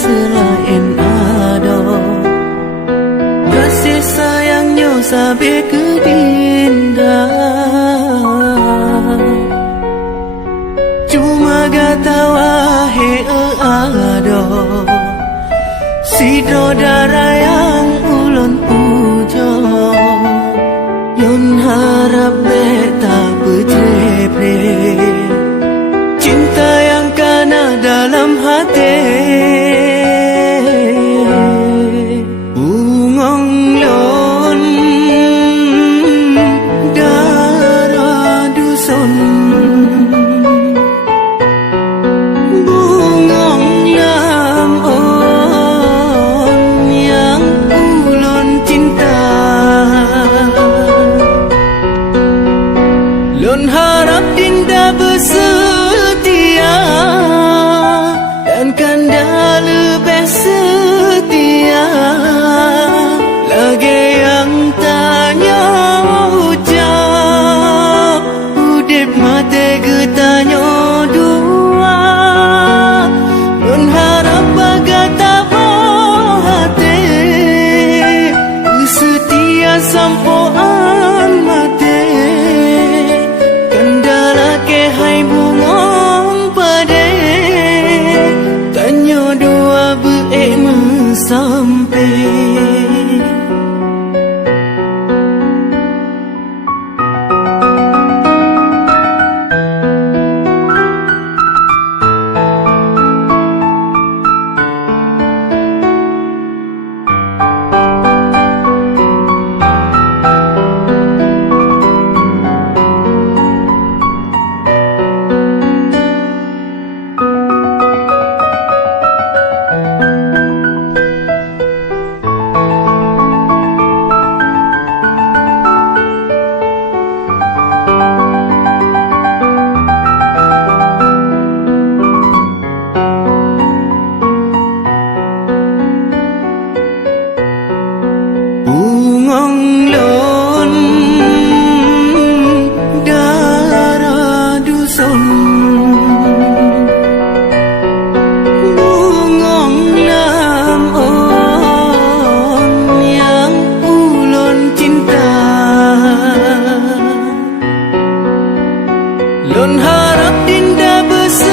selain ada. Kasih sayangnya sampai ke dinda, cuma gata wahe ada. Sidro darah yang ulun puja, yon harap beta berjepre. Cinta yang kana dalam hati, bungong lon darah dusun. Bungong lam on yang ulun cinta. Lon harap dinda bersetia, dan kanda lebih setia. Lagi yang tanya ucap, udip mati getanya dua. Lon harap bagata hati, setia sampoan mati. Kendala ke hai bungong pade, tanya dua beek sampai. Bungong lon darah dusun. Bungong lam on yang ulun cinta. Lon harap dinda besar